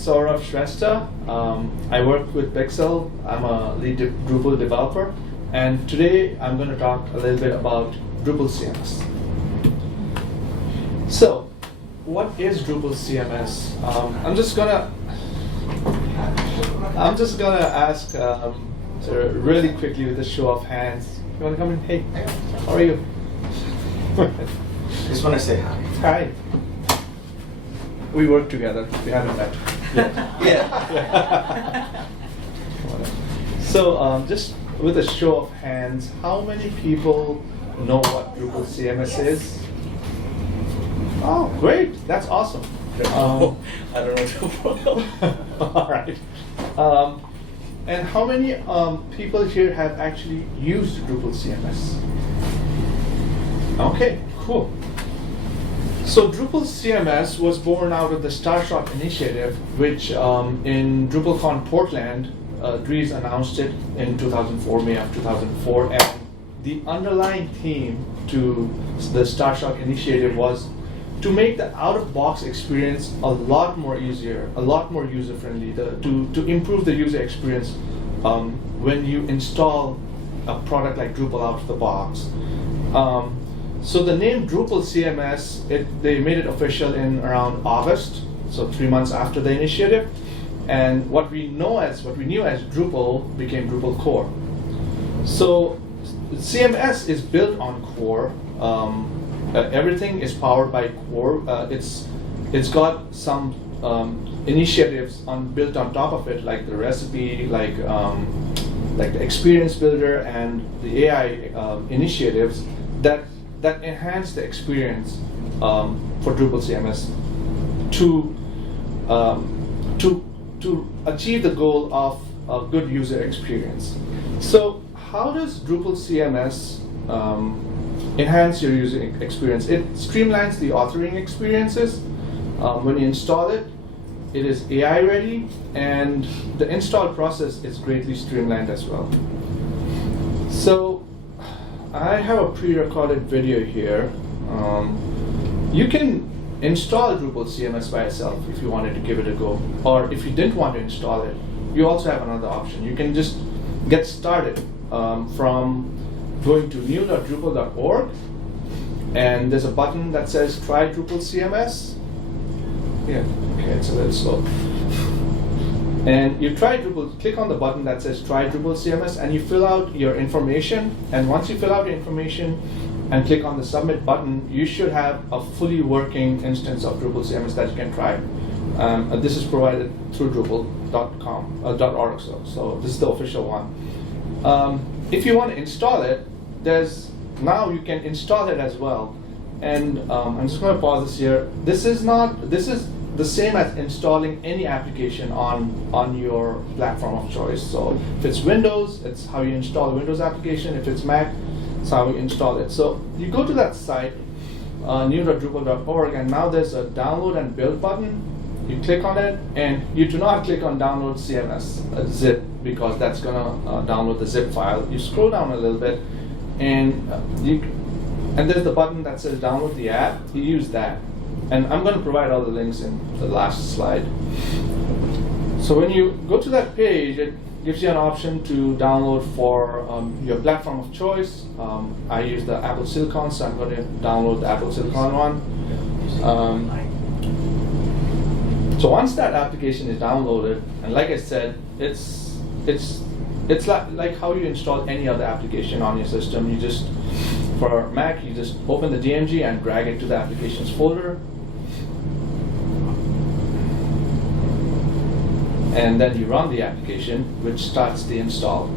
Zaurav. I work with Pixel. I'm a lead Drupal developer, and today I'm going to talk a little bit about Drupal CMS. So, what is Drupal CMS? I'm just gonna ask really quickly with a show of hands. You want to come in? Hey, how are you? Just want to say hi. Hi. We work together. We haven't met. Yeah. So, just with a show of hands, how many people know what Drupal CMS is? Oh, great! That's awesome. I don't know Drupal. All right. And how many people here have actually used Drupal CMS? Okay, cool. So Drupal CMS was born out of the Starshot initiative, which in DrupalCon Portland, Dries announced it in 2004, May of 2004, and the underlying theme to the Starshot initiative was to make the out-of-box experience a lot more easier, a lot more user-friendly, to improve the user experience when you install a product like Drupal out of the box. So the name Drupal CMS, they made it official in around August, so 3 months after the initiative. And what we knew as Drupal became Drupal core. So CMS is built on core. Everything is powered by core. It's got some initiatives built on top of it, like the recipe, like the experience builder and the AI initiatives that enhance the experience for Drupal CMS to achieve the goal of a good user experience. So how does Drupal CMS enhance your user experience? It streamlines the authoring experiences. When you install it, it is AI ready, and the install process is greatly streamlined as well. So I have a pre-recorded video here. You can install Drupal CMS by itself if you wanted to give it a go, or if you didn't want to install it, you also have another option. You can just get started from going to new.drupal.org, and there's a button that says Try Drupal CMS. Yeah, okay, it's a little slow. And you try Drupal, click on the button that says Try Drupal CMS, and you fill out your information. And once you fill out your information and click on the Submit button, you should have a fully working instance of Drupal CMS that you can try. This is provided through Drupal.com.org, so this is the official one. If you want to install it, now you can install it as well. And I'm just going to pause this here. This is the same as installing any application on your platform of choice. So if it's Windows, it's how you install a Windows application. If it's Mac, it's how you install it. So you go to that site, new.drupal.org, and now there's a download and build button. You click on it, and you do not click on download CMS zip, because that's going to download the zip file. You scroll down a little bit, and there's the button that says download the app. You use that. And I'm going to provide all the links in the last slide. So when you go to that page, it gives you an option to download for your platform of choice. I use the Apple Silicon, so I'm going to download the Apple Silicon one. So once that application is downloaded, and like I said, it's like how you install any other application on your system. You just, for Mac, you just open the DMG and drag it to the applications folder. And then you run the application, which starts the install.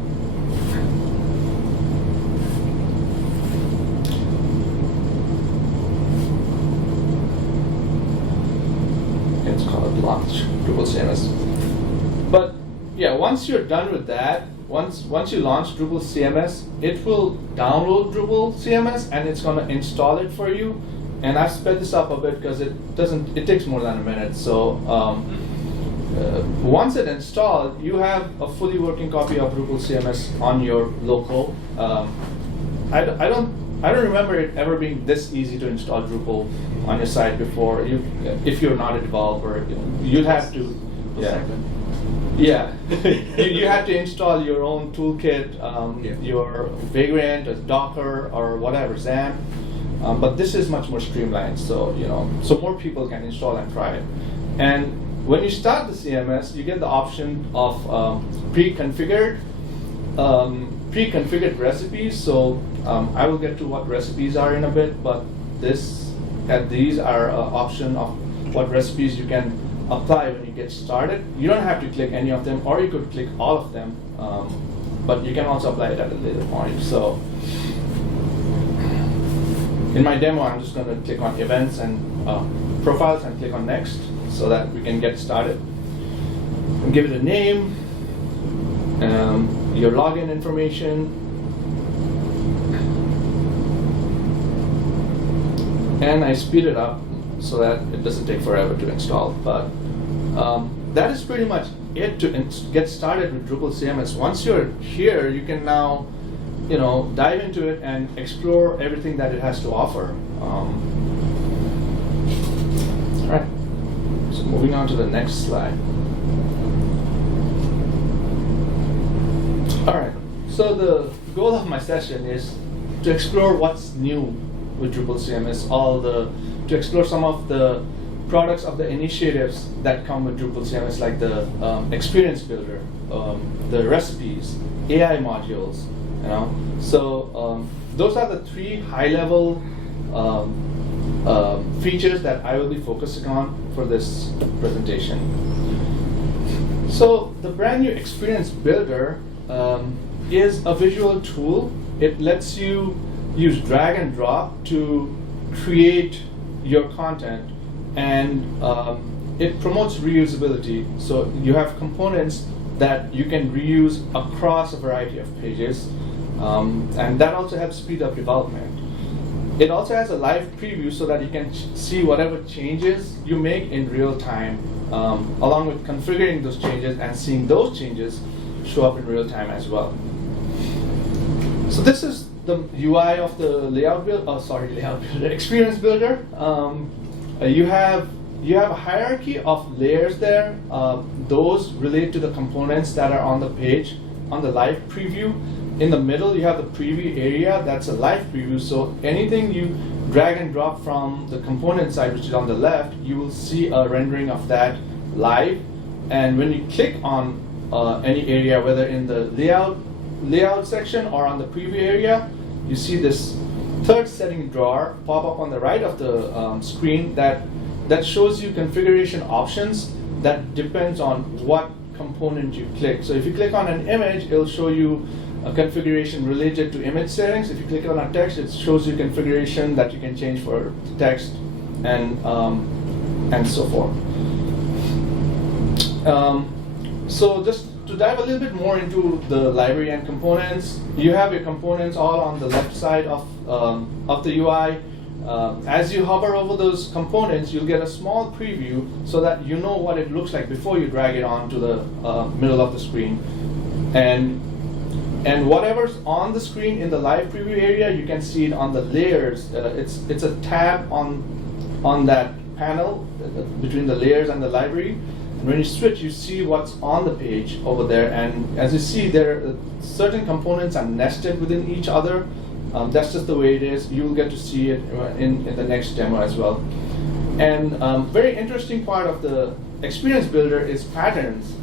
It's called launch Drupal CMS. But yeah, once you're done with that, once you launch Drupal CMS, it will download Drupal CMS and it's going to install it for you. And I've sped this up a bit because it takes more than a minute. So once it's installed, you have a fully working copy of Drupal CMS on your local. I don't remember it ever being this easy to install Drupal on your site before. If you're not a developer, you'd have to Drupal segment. Yeah, you have to install your own toolkit, your Vagrant, or Docker, or whatever, XAMPP. But this is much more streamlined, so so more people can install and try it. And when you start the CMS, you get the option of pre-configured recipes. So I will get to what recipes are in a bit, but these are option of what recipes you can apply when you get started. You don't have to click any of them, or you could click all of them, but you can also apply it at a later point. So in my demo, I'm just going to click on events and profiles and click on next so that we can get started. And give it a name, your login information, and I speed it up so that it doesn't take forever to install. But that is pretty much it to get started with Drupal CMS. Once you're here, you can now dive into it and explore everything that it has to offer. All right, so moving on to the next slide. All right, so the goal of my session is to explore what's new with Drupal CMS, to explore some of the products of the initiatives that come with Drupal CMS, like the experience builder, the recipes, AI modules. So those are the three high-level features that I will be focusing on for this presentation. So the brand new experience builder is a visual tool. It lets you use drag and drop to create your content, and it promotes reusability. So you have components that you can reuse across a variety of pages. And that also helps speed up development. It also has a live preview so that you can see whatever changes you make in real time, along with configuring those changes and seeing those changes show up in real time as well. So this is the UI of the experience builder. You have a hierarchy of layers there. Those relate to the components that are on the page on the live preview. In the middle, you have the preview area. That's a live preview. So anything you drag and drop from the component side, which is on the left, you will see a rendering of that live. And when you click on any area, whether in the layout section or on the preview area, you see this third setting drawer pop up on the right of the screen that shows you configuration options that depends on what component you click. So if you click on an image, it'll show you a configuration related to image settings. If you click on a text, it shows you configuration that you can change for text and so forth. So just to dive a little bit more into the library and components, you have your components all on the left side of the UI. As you hover over those components, you'll get a small preview so that you know what it looks like before you drag it onto the middle of the screen. And whatever's on the screen in the live preview area, you can see it on the layers. It's a tab on that panel between the layers and the library. And when you switch, you see what's on the page over there. And as you see, certain components are nested within each other. That's just the way it is. You'll get to see it in the next demo as well. And very interesting part of the experience builder is patterns.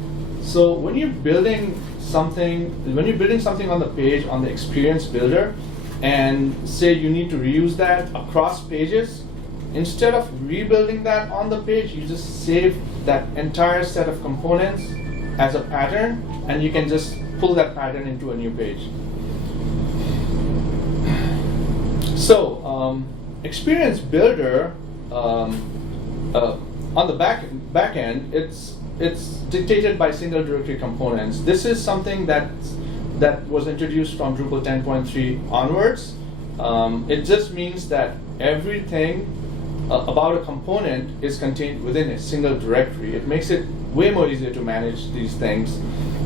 So when you're building something on the page on the experience builder, and say you need to reuse that across pages, instead of rebuilding that on the page, you just save that entire set of components as a pattern, and you can just pull that pattern into a new page. So experience builder on the back end, it's dictated by single directory components. This is something that was introduced from Drupal 10.3 onwards. It just means that everything about a component is contained within a single directory. It makes it way more easier to manage these things.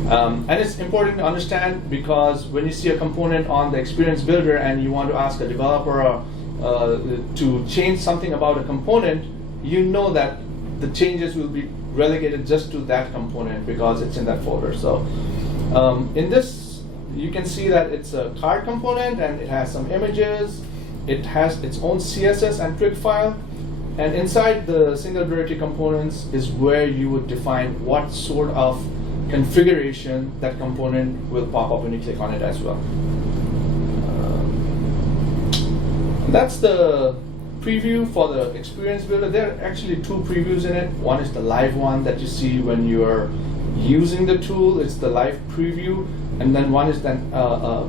And it's important to understand, because when you see a component on the experience builder and you want to ask a developer to change something about a component, you know that the changes will be relegated just to that component because it's in that folder. So in this, you can see that it's a card component and it has some images. It has its own CSS and twig file. And inside the single directory components is where you would define what sort of configuration that component will pop up when you click on it as well. That's the preview for the experience builder. There are actually two previews in it. One is the live one that you see when you're using the tool. It's the live preview. And then one is then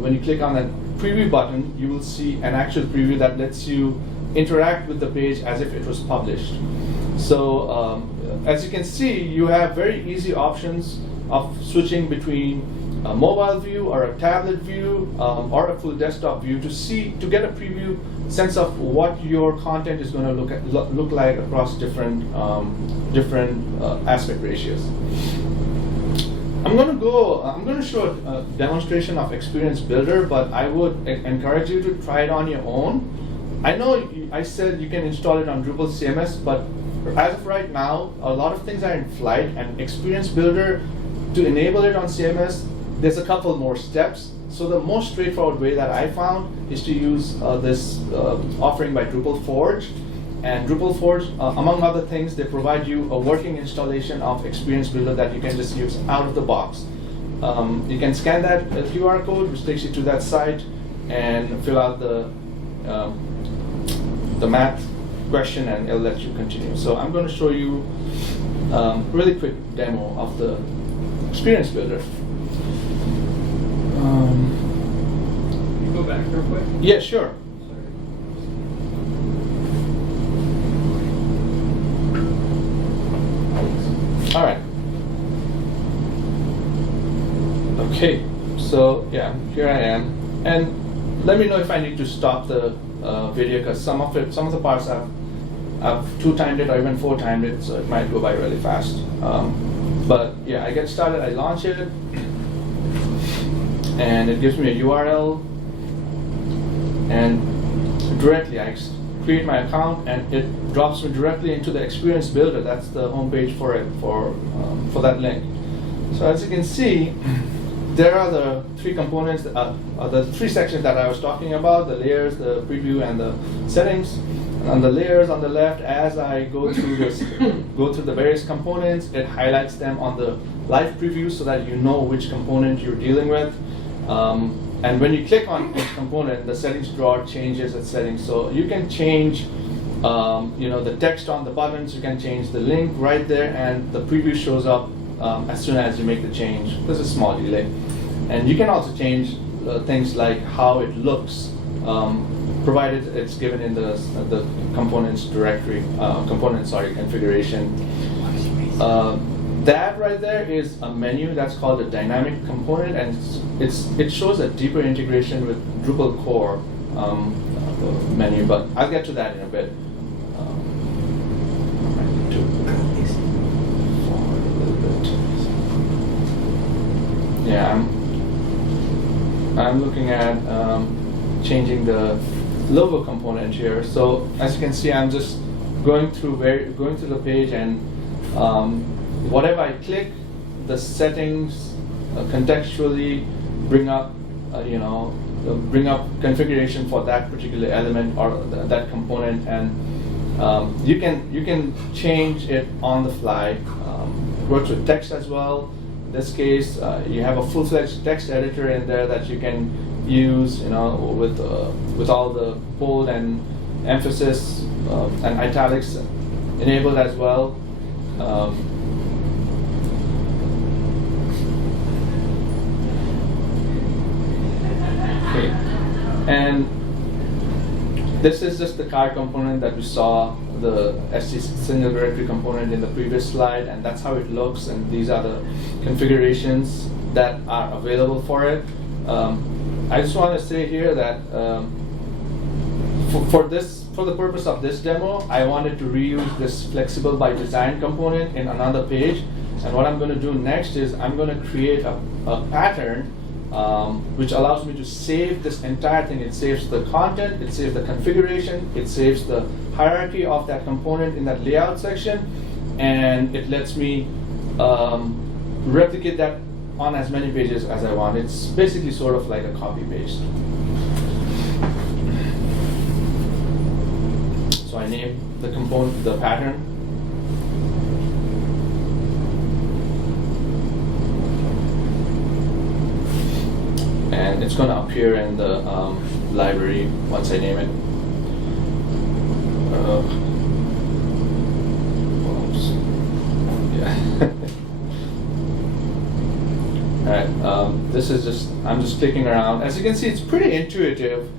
when you click on that preview button, you will see an actual preview that lets you interact with the page as if it was published. So as you can see, you have very easy options of switching between a mobile view or a tablet view or a full desktop view to get a preview sense of what your content is going to look like across different aspect ratios. I'm going to show a demonstration of Experience Builder, but I would encourage you to try it on your own. I know I said you can install it on DrupalCMS, but as of right now, a lot of things are in flight, and Experience Builder, to enable it on CMS, there's a couple more steps. So the most straightforward way that I found is to use this offering by Drupal Forge. And Drupal Forge, among other things, they provide you a working installation of Experience Builder that you can just use out of the box. You can scan that QR code, which takes you to that site, and fill out the math question, and it'll let you continue. So I'm going to show you a really quick demo of the Experience Builder. Can you go back real quick? Yeah, sure. All right. Okay, so yeah, here I am, and let me know if I need to stop the video, because some of the parts I've 2-timed it or even 4-timed it, so it might go by really fast. But yeah, I get started, I launch it, and it gives me a URL, and directly I create my account, and it drops me directly into the Experience Builder. That's the homepage for it, for that link. So as you can see, there are the three components, the three sections that I was talking about: the layers, the preview, and the settings. And on the layers on the left, as I go through the various components, it highlights them on the live preview so that you know which component you're dealing with. And when you click on each component, the settings drawer changes its settings. So you can change, the text on the buttons. You can change the link right there, and the preview shows up as soon as you make the change. There's a small delay, and you can also change things like how it looks, provided it's given in the components directory, configuration. That right there is a menu that's called a dynamic component, and it shows a deeper integration with Drupal core menu, but I'll get to that in a bit. Yeah, I'm looking at changing the logo component here. So as you can see, I'm just going through the page, and whatever I click, the settings contextually bring up configuration for that particular element or that component, and you can change it on the fly. It works with text as well. In this case, you have a full-fledged text editor in there that you can use, with all the bold and emphasis and italics enabled as well. Okay, and this is just the card component that we saw, the SC single directory component in the previous slide, and that's how it looks, and these are the configurations that are available for it. I just want to say here that for the purpose of this demo, I wanted to reuse this flexible by design component in another page, and what I'm going to do next is I'm going to create a pattern which allows me to save this entire thing. It saves the content, it saves the configuration, it saves the hierarchy of that component in that layout section, and it lets me replicate that on as many pages as I want. It's basically sort of like a copy paste. So I name the component, the pattern. And it's going to appear in the library once I name it. Oops. Yeah. Alright, this is just, I'm just clicking around. As you can see, it's pretty intuitive.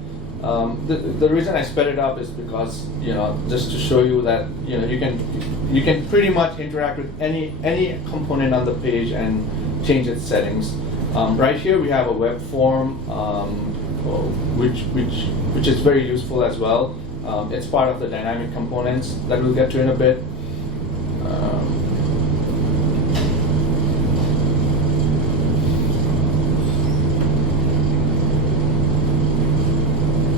The reason I sped it up is because, just to show you that, you can pretty much interact with any component on the page and change its settings. Right here we have a web form, which is very useful as well. It's part of the dynamic components that we'll get to in a bit.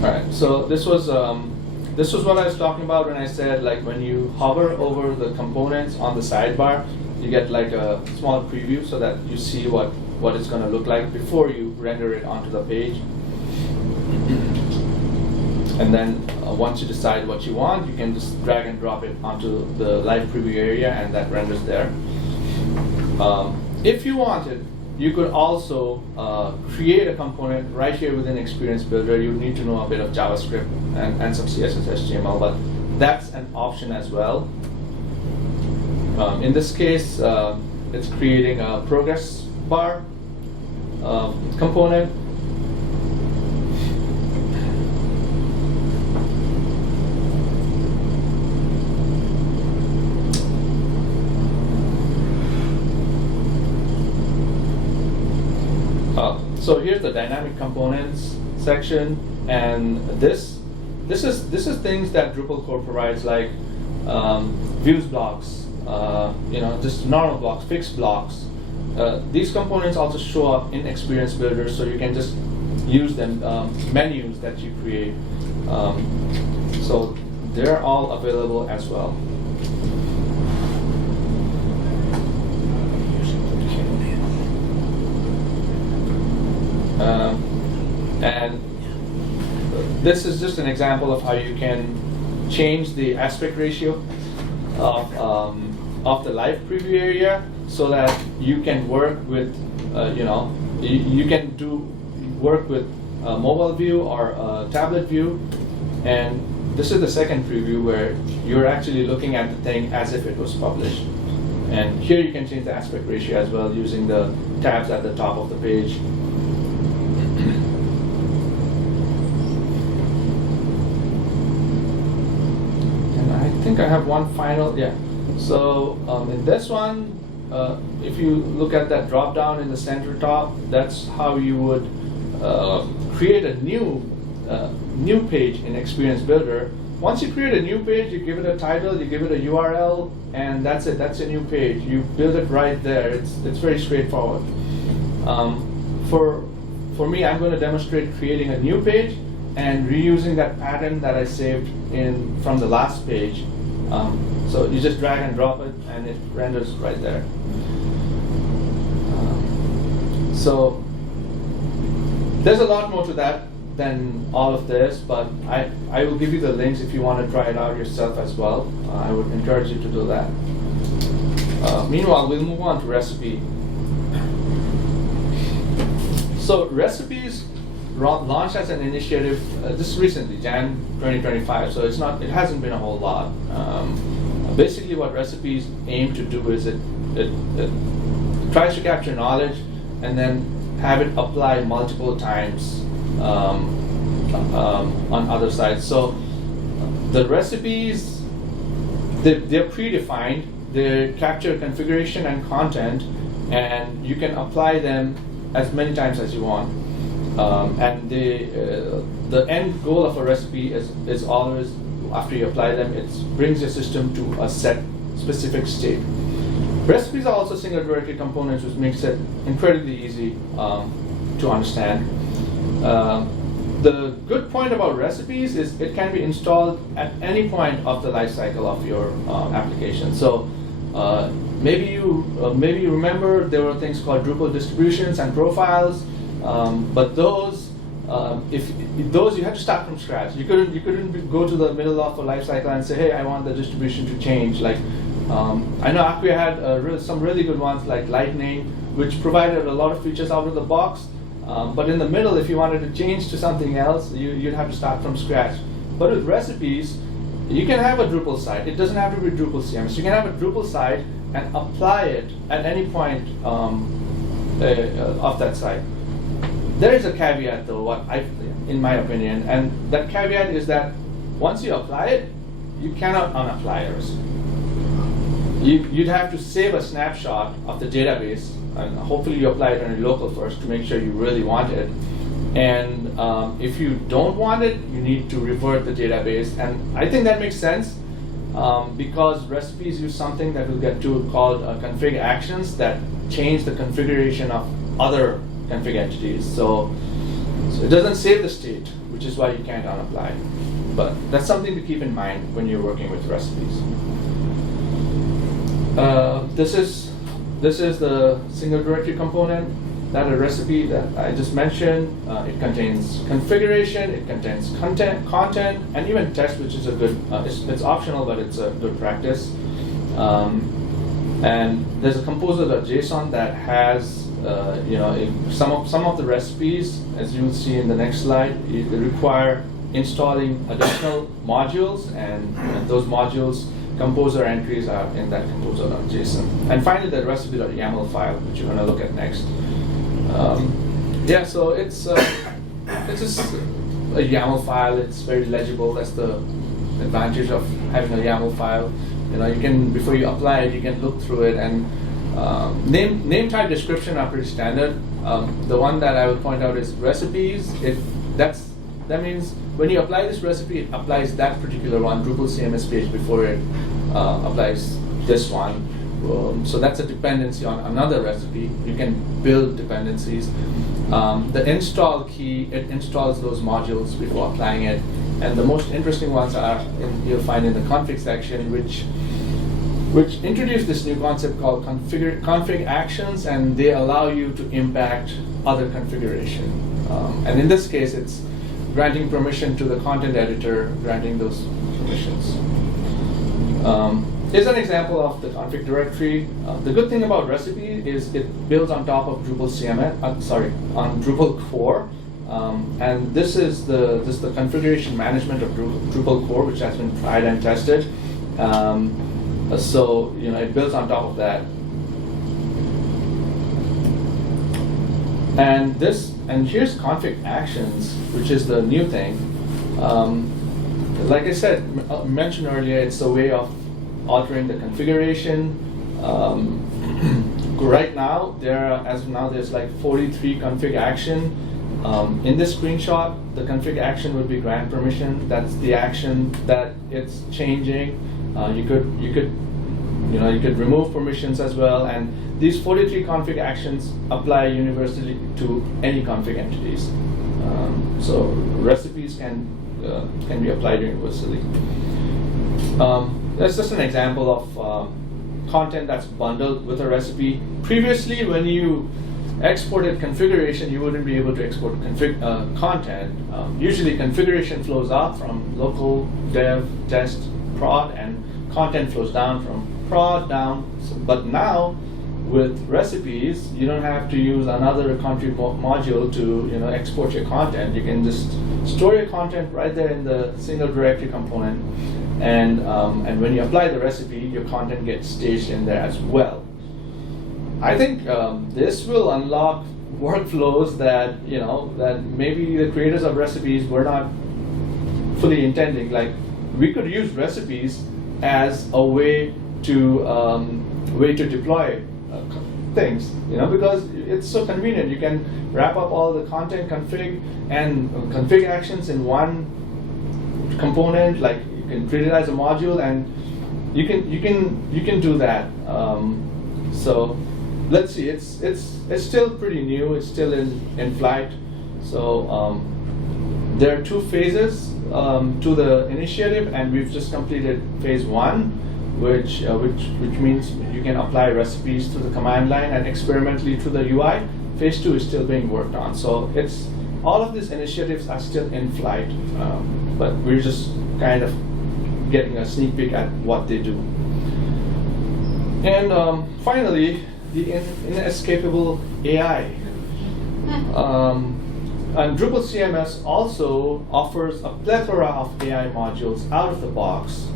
Alright, so this was what I was talking about when I said, like, when you hover over the components on the sidebar, you get like a small preview so that you see what it's going to look like before you render it onto the page. And then once you decide what you want, you can just drag and drop it onto the live preview area, and that renders there. If you wanted, you could also create a component right here within Experience Builder. You need to know a bit of JavaScript and some CSS, HTML, but that's an option as well. In this case, it's creating a progress bar component. So here's the dynamic components section, and this is things that Drupal core provides, like views blocks, just normal blocks, fixed blocks. These components also show up in Experience Builder, so you can just use them, menus that you create. So they're all available as well. And this is just an example of how you can change the aspect ratio of the live preview area, so that you can work with, you can work with a mobile view or a tablet view. And this is the second preview where you're actually looking at the thing as if it was published. And here you can change the aspect ratio as well using the tabs at the top of the page. I think I have one final, yeah. So in this one, if you look at that drop down in the center top, that's how you would create a new page in Experience Builder. Once you create a new page, you give it a title, you give it a URL, and that's it. That's a new page. You build it right there. It's very straightforward. For me, I'm going to demonstrate creating a new page and reusing that pattern that I saved from the last page. So you just drag and drop it, and it renders right there. So there's a lot more to that than all of this, but I will give you the links if you want to try it out yourself as well. I would encourage you to do that. Meanwhile, we'll move on to recipe. So recipes launched as an initiative just recently, Jan 2025. So it hasn't been a whole lot. Basically, what recipes aim to do is it tries to capture knowledge and then have it applied multiple times on other sites. So the recipes, they're predefined. They capture configuration and content, and you can apply them as many times as you want. And the end goal of a recipe is always, after you apply them, it brings your system to a set specific state. Recipes are also single directory components, which makes it incredibly easy to understand. The good point about recipes is it can be installed at any point of the life cycle of your application. So Maybe you remember there were things called Drupal distributions and profiles, but those you had to start from scratch. You couldn't go to the middle of a life cycle and say, hey, I want the distribution to change. Like I know Acquia had some really good ones like Lightning, which provided a lot of features out of the box. But in the middle, if you wanted to change to something else, you'd have to start from scratch. But with recipes, you can have a Drupal site. It doesn't have to be Drupal CMS. You can have a Drupal site and apply it at any point of that site. There is a caveat, though, in my opinion, and that caveat is that once you apply it, you cannot unapply a recipe. You'd have to save a snapshot of the database, and hopefully you apply it on your local first to make sure you really want it. And if you don't want it, you need to revert the database. And I think that makes sense because recipes use something that we'll get to called config actions that change the configuration of other config entities. So it doesn't save the state, which is why you can't unapply. But that's something to keep in mind when you're working with recipes. This is the single directory component. That a recipe that I just mentioned. It contains configuration, it contains content, and even text, which is a good. It's optional, but it's a good practice. And there's a composer.json that has, some of the recipes, as you'll see in the next slide, they require installing additional modules, and those modules. Composer entries are in that composer.json. And finally, the recipe.yaml file, which you're going to look at next. So it's just a YAML file. It's very legible. That's the advantage of having a YAML file. You can, before you apply it, you can look through it, and name type description are pretty standard. The one that I would point out is recipes. That means when you apply this recipe, it applies that particular one, Drupal CMS page, before it applies this one. So that's a dependency on another recipe. You can build dependencies. The install key, it installs those modules before applying it. And the most interesting ones you'll find in the config section, which introduced this new concept called config actions, and they allow you to impact other configuration. And in this case, it's granting permission to the content editor, granting those permissions. Here's an example of the config directory. The good thing about recipe is it builds on top of Drupal CMS. On Drupal core, and this is the configuration management of Drupal core, which has been tried and tested. So it builds on top of that. And here's config actions, which is the new thing. Like I said, mentioned earlier, it's a way of altering the configuration. Right now, there's like 43 config action. In this screenshot, the config action would be grant permission. That's the action that it's changing. You could remove permissions as well, and these 43 config actions apply universally to any config entities. So recipes can be applied universally. That's just an example of content that's bundled with a recipe. Previously, when you exported configuration, you wouldn't be able to export content. Usually configuration flows out from local, dev, test, prod, and content flows down from prod down. But now, with recipes, you don't have to use another config module to export your content. You can just store your content right there in the single directory component, and when you apply the recipe, your content gets staged in there as well. I think this will unlock workflows that that maybe the creators of recipes were not fully intending. Like, we could use recipes as a way to deploy things, because it's so convenient. You can wrap up all the content config and config actions in one component. Like, you can treat it as a module, and you can do that. So let's see. It's still pretty new. It's still in flight. So there are two phases to the initiative, and we've just completed phase 1, which means you can apply recipes to the command line and experimentally through the UI. Phase 2 is still being worked on. So it's all of these initiatives are still in flight, but we're just kind of getting a sneak peek at what they do. And finally, the inescapable AI. And Drupal CMS also offers a plethora of AI modules out of the box,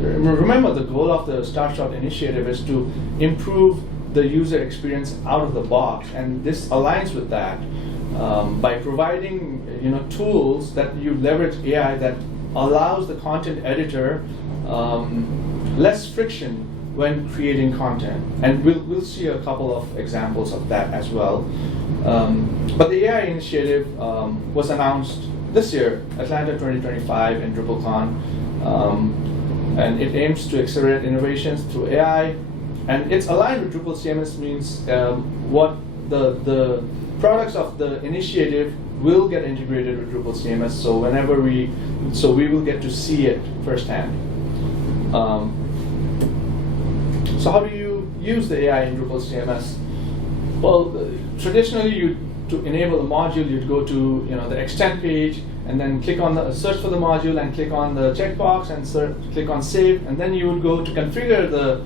remember the goal of the Starshot initiative is to improve the user experience out of the box, and this aligns with that by providing tools that you leverage AI that allows the content editor less friction when creating content, and we'll see a couple of examples of that as well. But the AI initiative was announced this year, Atlanta 2025 in DrupalCon, and it aims to accelerate innovations through AI, and it's aligned with Drupal CMS. Means what the products of the initiative will get integrated with Drupal CMS. So we will get to see it firsthand. So how do you use the AI in Drupal CMS? Well, traditionally, to enable a module, you'd go to the extend page, and then click on the search for the module, and click on the checkbox, and click on save, and then you would go to configure the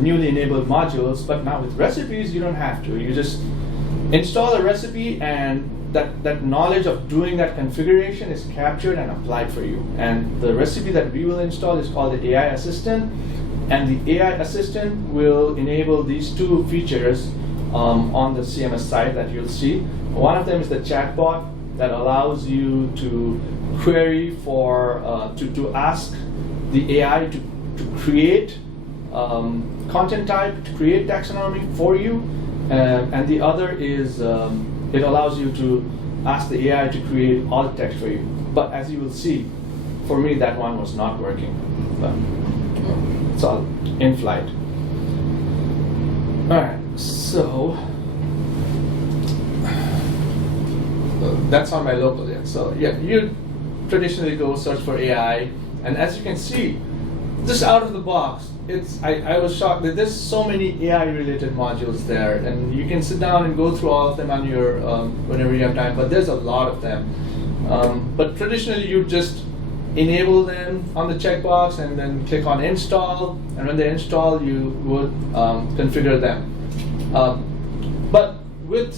newly enabled modules. But now with recipes, you don't have to. You just install a recipe, and that knowledge of doing that configuration is captured and applied for you. And the recipe that we will install is called the AI Assistant. And the AI Assistant will enable these two features on the CMS side that you'll see. One of them is the chatbot that allows you to query to ask the AI to create content type, to create taxonomy for you. And the other is it allows you to ask the AI to create alt text for you. But as you will see, for me that one was not working. But it's all in flight. All right, so that's on my local yet. So yeah, you traditionally go search for AI, and as you can see, just out of the box, I was shocked that there's so many AI-related modules there, and you can sit down and go through all of them on your whenever you have time. But there's a lot of them. But traditionally, you just enable them on the checkbox and then click on install, and when they install, you would configure them. But with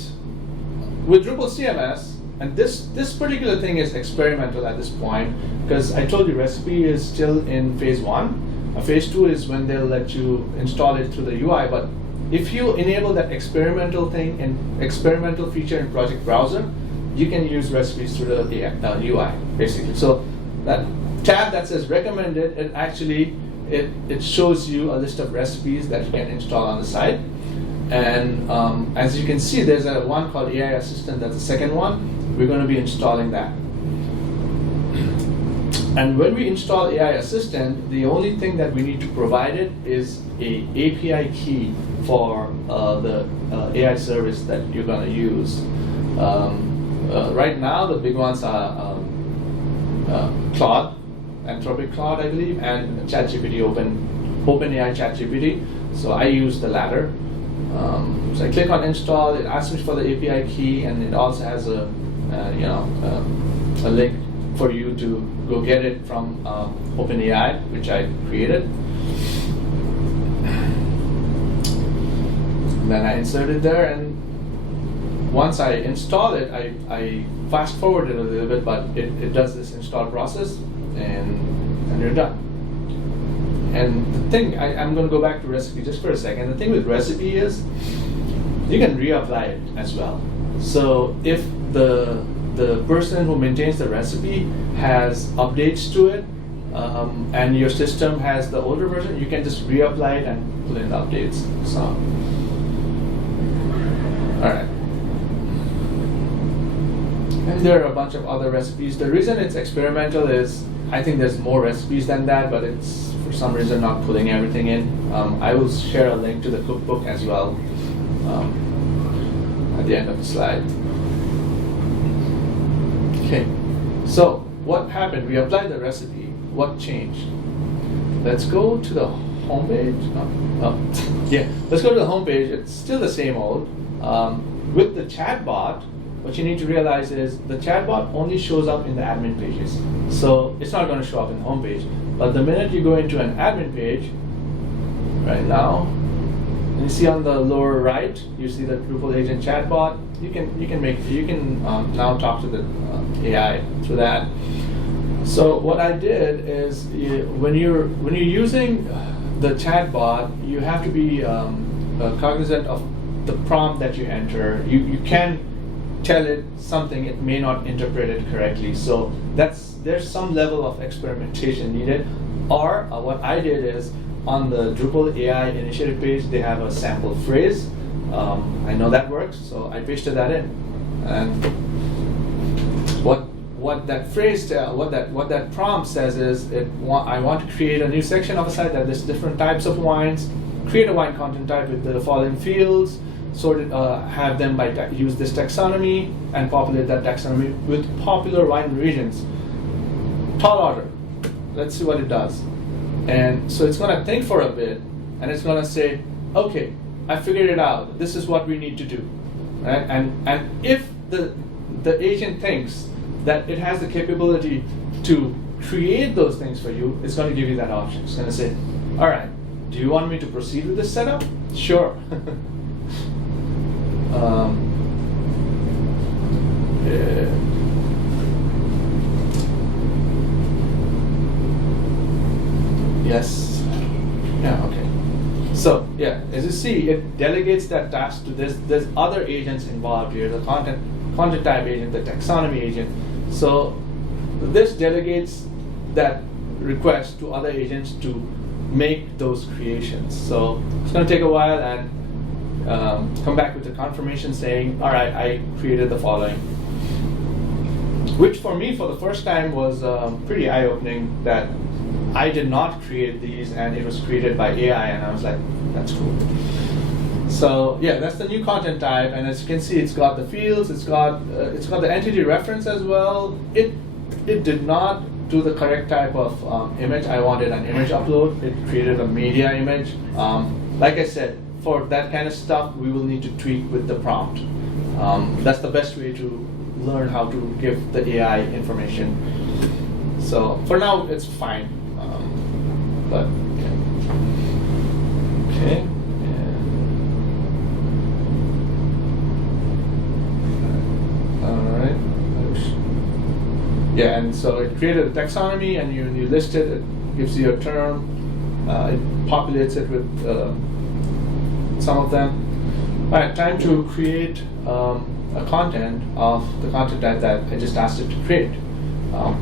Drupal CMS, and this particular thing is experimental at this point, because I told you recipe is still in phase 1. Phase 2 is when they'll let you install it through the UI. But if you enable that experimental thing and experimental feature in Project Browser, you can use recipes through the UI, basically. So that tab that says recommended, it shows you a list of recipes that you can install on the site. And as you can see, there's a one called AI Assistant. That's the second one. We're going to be installing that. And when we install AI Assistant, the only thing that we need to provide it is a API key for the AI service that you're going to use. Right now, the big ones are Claude, Anthropic Claude, I believe, and ChatGPT, OpenAI ChatGPT. So I use the latter. So I click on install. It asks me for the API key, and it also has a link for you to go get it from OpenAI, which I created. And then I insert it there, and once I install it, I fast forward it a little bit, but it does this install process, and you're done. And the thing, I'm going to go back to recipe just for a second. The thing with recipe is you can reapply it as well. So if the person who maintains the recipe has updates to it, and your system has the older version, you can just reapply it and put in the updates. So, all right. And there are a bunch of other recipes. The reason it's experimental is I think there's more recipes than that, but it's for some reason not pulling everything in. I will share a link to the cookbook as well at the end of the slide. Okay, so what happened? We applied the recipe. What changed? let's go to the home page. Yeah, let's go to the home page. It's still the same old. With the chatbot, what you need to realize is the chatbot only shows up in the admin pages. So it's not going to show up in the home page. But the minute you go into an admin page, right now, and you see on the lower right, you see the Drupal agent chatbot. You can now talk to the AI through that. So what I did is when you're using the chatbot, you have to be cognizant of the prompt that you enter. You can tell it something, it may not interpret it correctly. So there's some level of experimentation needed. Or what I did is on the Drupal AI initiative page, they have a sample phrase. I know that works, so I pasted that in. And what that phrase, what that prompt says is, I want to create a new section of a site that lists different types of wines. Create a wine content type with the following fields. Have them use this taxonomy and populate that taxonomy with popular wine regions. Tall order. Let's see what it does. And so it's going to think for a bit, and it's going to say, okay, I figured it out. This is what we need to do, right? And if the agent thinks that it has the capability to create those things for you, it's going to give you that option. It's going to say, all right, do you want me to proceed with this setup? Sure. Yes. Yeah, okay. So, yeah, as you see, it delegates that task to this. There's other agents involved here, the content type agent, the taxonomy agent. So this delegates that request to other agents to make those creations. So it's going to take a while and come back with the confirmation saying, all right, I created the following. Which for me, for the first time, was pretty eye-opening that I did not create these and it was created by AI, and I was like, that's cool. So yeah, that's the new content type, and as you can see, it's got the fields, it's got the entity reference as well. It did not do the correct type of image. I wanted an image upload. It created a media image. Like I said, for that kind of stuff, we will need to tweak with the prompt. That's the best way to learn how to give the AI information. So for now, it's fine. But yeah. Okay. Yeah, and so it created a taxonomy, and you list it. It gives you a term. It populates it with some of them. All right, time to create a content of the content type that I just asked it to create.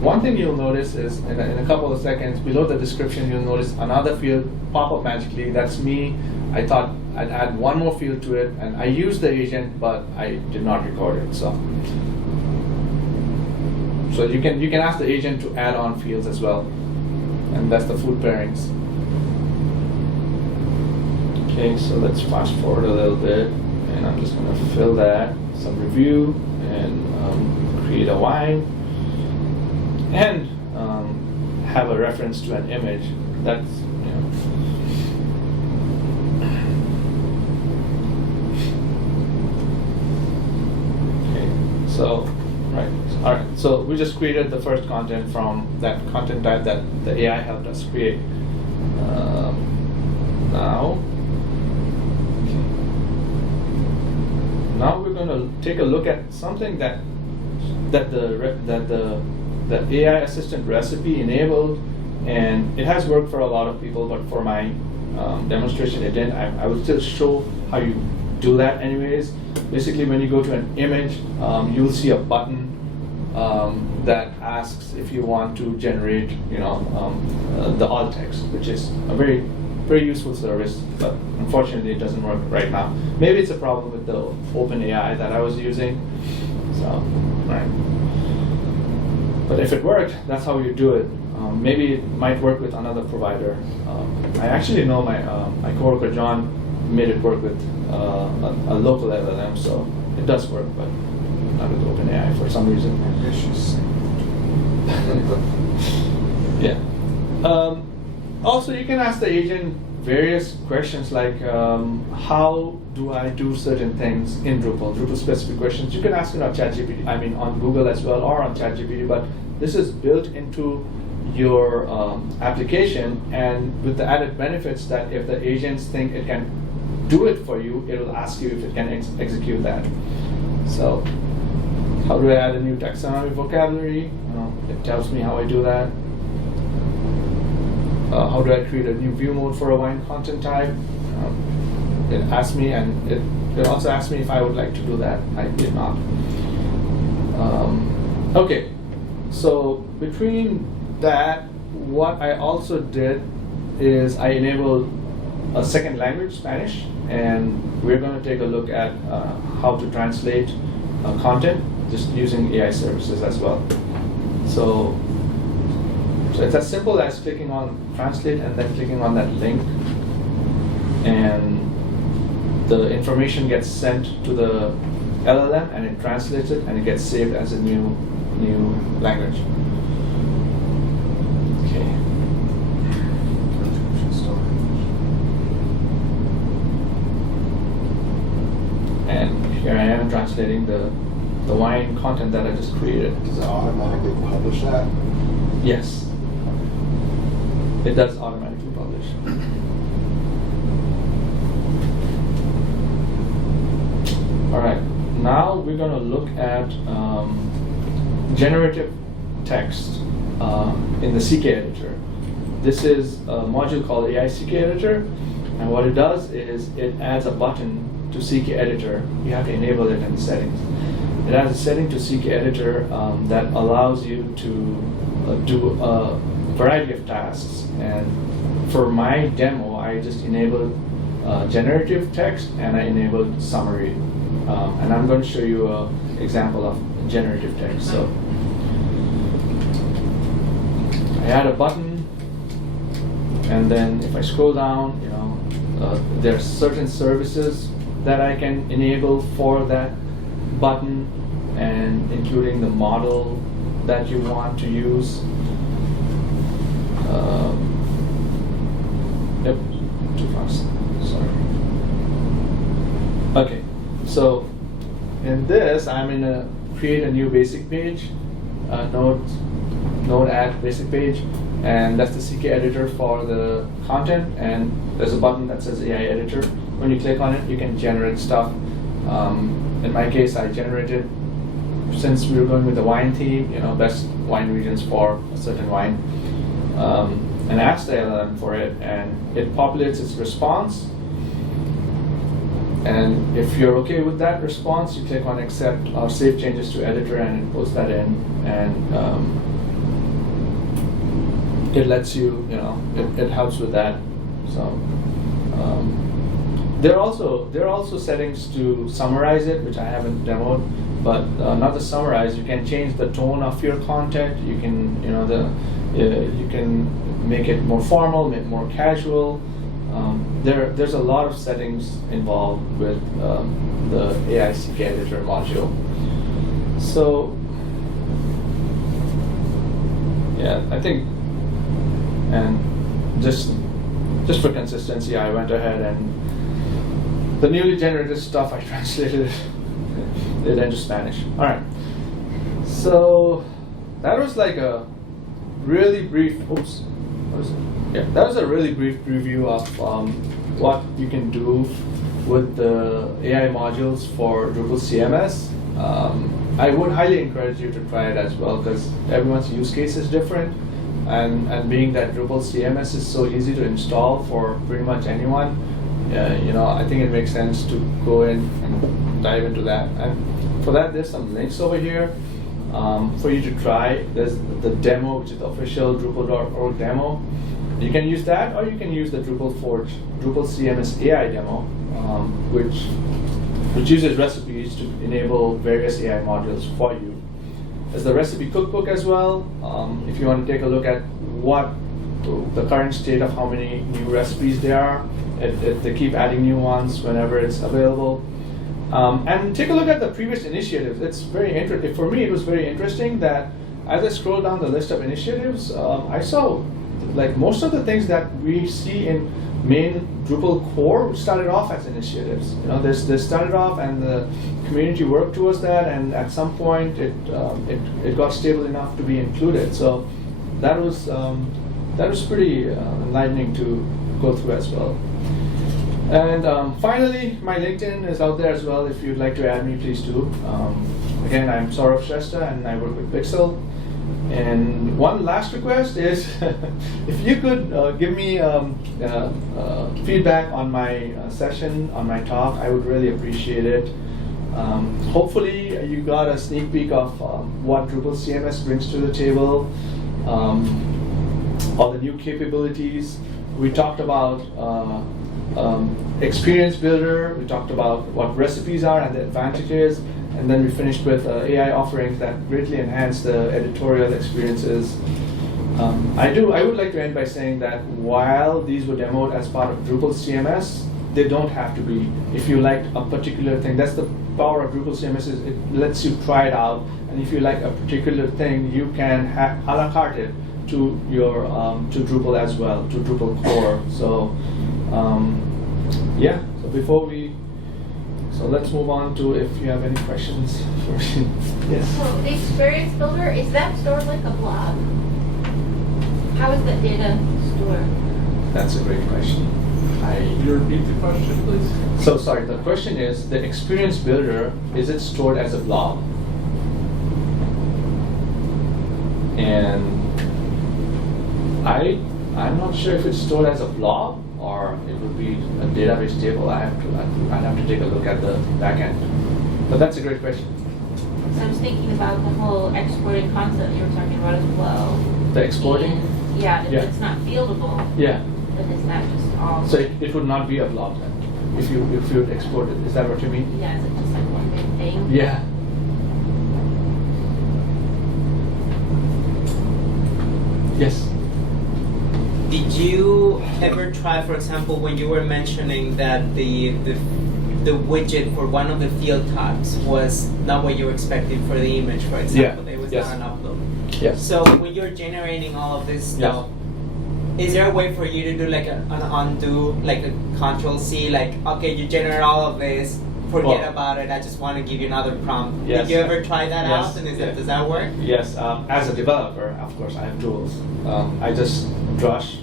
One thing you'll notice is in a couple of seconds below the description, you'll notice another field pop up magically. That's me. I thought I'd add one more field to it, and I used the agent, but I did not record it. So you can ask the agent to add on fields as well, and that's the food pairings. Okay, so let's fast forward a little bit, and I'm just going to fill that, some review, and create a wine, and have a reference to an image. That's okay. So right. All right. So we just created the first content from that content type that the AI helped us create. Now we're going to take a look at something that the AI assistant recipe enabled, and it has worked for a lot of people, but for my demonstration it didn't. I will still show how you do that anyways. Basically, when you go to an image, you'll see a button that asks if you want to generate, the alt text, which is a very, very useful service, but unfortunately it doesn't work right now. Maybe it's a problem with the OpenAI that I was using. So, right. But if it worked, that's how you do it. Maybe it might work with another provider. I actually know my coworker John made it work with a local LLM, so it does work, but not with OpenAI for some reason. Yeah. Also, you can ask the agent various questions like how do I do certain things in Drupal, Drupal specific questions. You can ask it on ChatGPT, I mean on Google as well, or on ChatGPT, but this is built into your application, and with the added benefits that if the agents think it can do it for you, it will ask you if it can execute that. So, how do I add a new taxonomy vocabulary? It tells me how I do that. How do I create a new view mode for a wine content type? It asks me, and it also asked me if I would like to do that. I did not. Okay, so between that, what I also did is I enabled a second language, Spanish, and we're going to take a look at how to translate content just using AI services as well. So it's as simple as clicking on translate and then clicking on that link, and the information gets sent to the LLM and it translates it and it gets saved as a new language. Okay. And here I am translating the wine content that I just created. Does it automatically publish that? Yes. It does automatically publish. All right, now we're going to look at generative text in the CK editor. This is a module called AI CK editor, and what it does is it adds a button to CK editor. You have to enable it in the settings. It has a setting to CK editor that allows you to do a variety of tasks, and for my demo I just enabled generative text and I enabled summary, and I'm going to show you an example of generative text. So I add a button, and then if I scroll down, there are certain services that I can enable for that button, and including the model that you want to use. Yep, too fast. Sorry. Okay, so in this, I'm in a create a new basic page, node add basic page, and that's the CK editor for the content. And there's a button that says AI editor. When you click on it, you can generate stuff. In my case, I generated, since we were going with the wine theme, best wine regions for a certain wine. And ask the LLM for it, and it populates its response. And if you're okay with that response, you click on accept or save changes to editor, and it puts that in, and it lets you, it helps with that. So there are also settings to summarize it, which I haven't demoed, but not to summarize. You can change the tone of your content. You can, you can make it more formal, make it more casual. There's a lot of settings involved with the AI CK editor module. So yeah, I think, and just for consistency, I went ahead and the newly generated stuff I translated it into Spanish. All right, so that was like a really brief. Oops. That was a really brief preview of what you can do with the AI modules for Drupal CMS. I would highly encourage you to try it as well, because everyone's use case is different, and being that Drupal CMS is so easy to install for pretty much anyone, I think it makes sense to go in and dive into that. And for that, there's some links over here for you to try. There's the demo, which is the official Drupal.org demo. You can use that, or you can use the Drupal Forge Drupal CMS AI demo, which uses recipes to enable various AI modules for you. There's the recipe cookbook as well, if you want to take a look at what the current state of how many new recipes there are. They keep adding new ones whenever it's available. And take a look at the previous initiatives. It's very interesting. For me, it was very interesting that as I scroll down the list of initiatives, I saw like most of the things that we see in main Drupal core started off as initiatives. You know, they started off and the community worked towards that, and at some point it got stable enough to be included. So that was pretty enlightening to go through as well. And finally, my LinkedIn is out there as well. If you'd like to add me, please do. Again, I'm Zaurav Shrestha and I work with Pixel. And one last request is if you could give me feedback on my session, on my talk, I would really appreciate it. Hopefully you got a sneak peek of what Drupal CMS brings to the table, all the new capabilities. We talked about Experience Builder, we talked about what recipes are and the advantages, and then we finished with AI offerings that greatly enhance the editorial experiences. I would like to end by saying that while these were demoed as part of Drupal CMS, they don't have to be. If you like a particular thing, that's the power of Drupal CMS, is it lets you try it out, and if you like a particular thing, you can a la carte it to your to Drupal as well, to Drupal core. So yeah, so let's move on to if you have any questions for me. Yes. So the Experience Builder, is that stored like a blob? How is that data stored? That's a great question. Can you repeat the question, please? So sorry, the question is, the Experience Builder, is it stored as a blob? And I'm not sure if it's stored as a blob or it would be a database table. I'd have to take a look at the back end. But that's a great question. So I was thinking about the whole exporting concept you were talking about as well. The exporting? And, yeah, if Yeah. it's not fieldable, Yeah. then is that just all? So it would not be a blob then, if you would export it. Is that what you mean? Yeah, is it just like one big thing? Yeah. Yes. Did you ever try, for example, when you were mentioning that the widget for one of the field types was not what you were expecting for the image, for example, it was Yes. not an upload. Yes. So when you're generating all of this stuff, is there a way for you to do like an undo, like a Control C, like okay, you generate all of this, forget Well, about it, I just want to give you another prompt. Yes. Did you ever try that Yes. out, and Yeah. does that work? Yes, as a developer, of course, I have tools. I just drush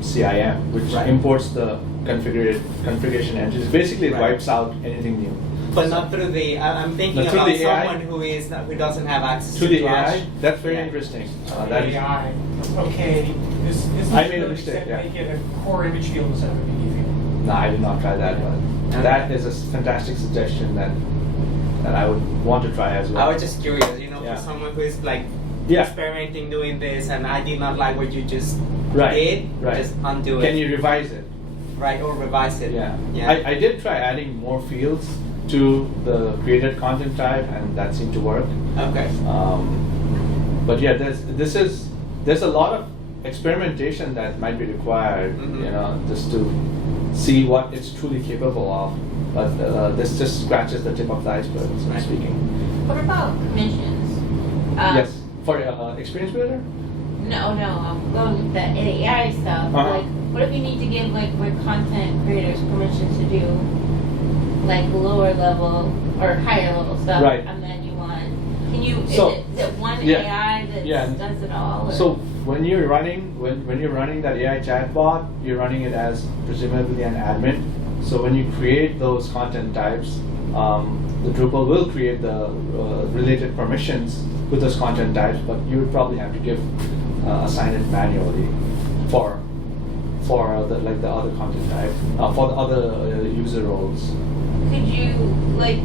CIM, which Right. imports the configuration engine. Basically, it Right. wipes out anything new. But not through the. I'm thinking Not through about the AI? someone who doesn't have access To to the Drush. AI, that's very Yeah. interesting. That is, AI. Okay, this I made a mistake, yeah. Make it a core image field instead of a PD field. no, I did not try that, but Okay. that is a fantastic suggestion that I would want to try as well. I was just curious, Yeah. for someone who is like Yeah. experimenting doing this, and I did not like what you just Right, did. right. Just undo it. Can you revise it? Right, or revise it. Yeah. Yeah. I did try adding more fields to the created content type, and that seemed to work. Okay. But yeah, there's a lot of experimentation that might be required, Mhm. just to see what it's truly capable of. But this just scratches the tip of the iceberg, so Right. speaking. What about permissions? Yes, for Experience Builder. No, I'm going with the AI stuff. Uh-huh. Like, what if you need to give like content creators permission to do like lower level or higher level stuff, Right. and then you want? Can you? So, is it one yeah, AI that yeah. does it all? Or? So when you're running that AI chatbot, you're running it as presumably an admin. So when you create those content types, the Drupal will create the related permissions with those content types, but you would probably have to assign it manually for the other content type, for the other user roles. Could you like?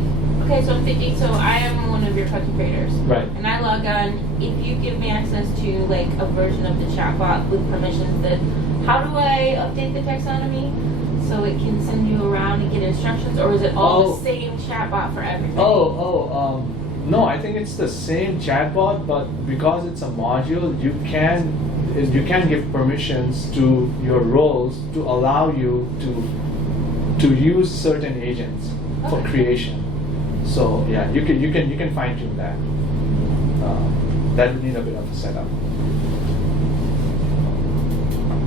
Okay, so I'm thinking. So I am one of your content creators, Right. and I log on. If you give me access to like a version of the chatbot with permissions, then how do I update the taxonomy so it can send you around and get instructions, or is it all Oh. the same chatbot for everything? No, I think it's the same chatbot, but because it's a module, you can give permissions to your roles to allow you to use certain agents for Okay. creation. So yeah, you can fine tune that. That would need a bit of a setup.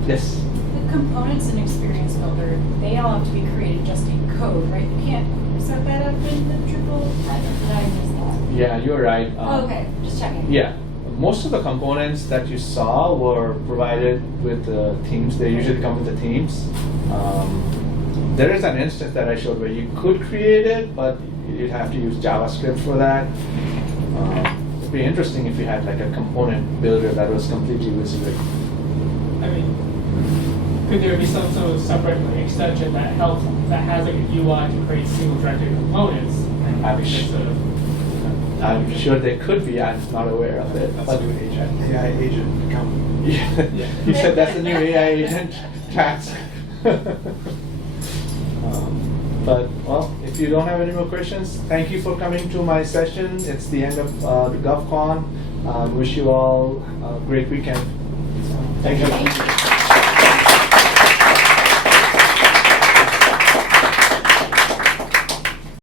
Yes. The components in Experience Builder, they all have to be created just in code, right? You can't set that up in the Drupal. Did I miss that? Yeah, you're right. Oh, okay, just checking. Yeah, most of the components that you saw were provided with the themes. They usually come with the themes. There is an instance that I showed where you could create it, but you'd have to use JavaScript for that. It'd be interesting if you had like a component builder that was completely WYSIWYG. I mean, could there be some sort of separate like, extension that helps, that has like a UI to create single directed components? And I'm just sort of, I'm sure there could be. I'm not aware of it. That's But a new AI agent come. yeah, you said that's the new AI agent tax. But well, if you don't have any more questions, thank you for coming to my session. It's the end of the GovCon. Wish you all a great weekend. Thank you.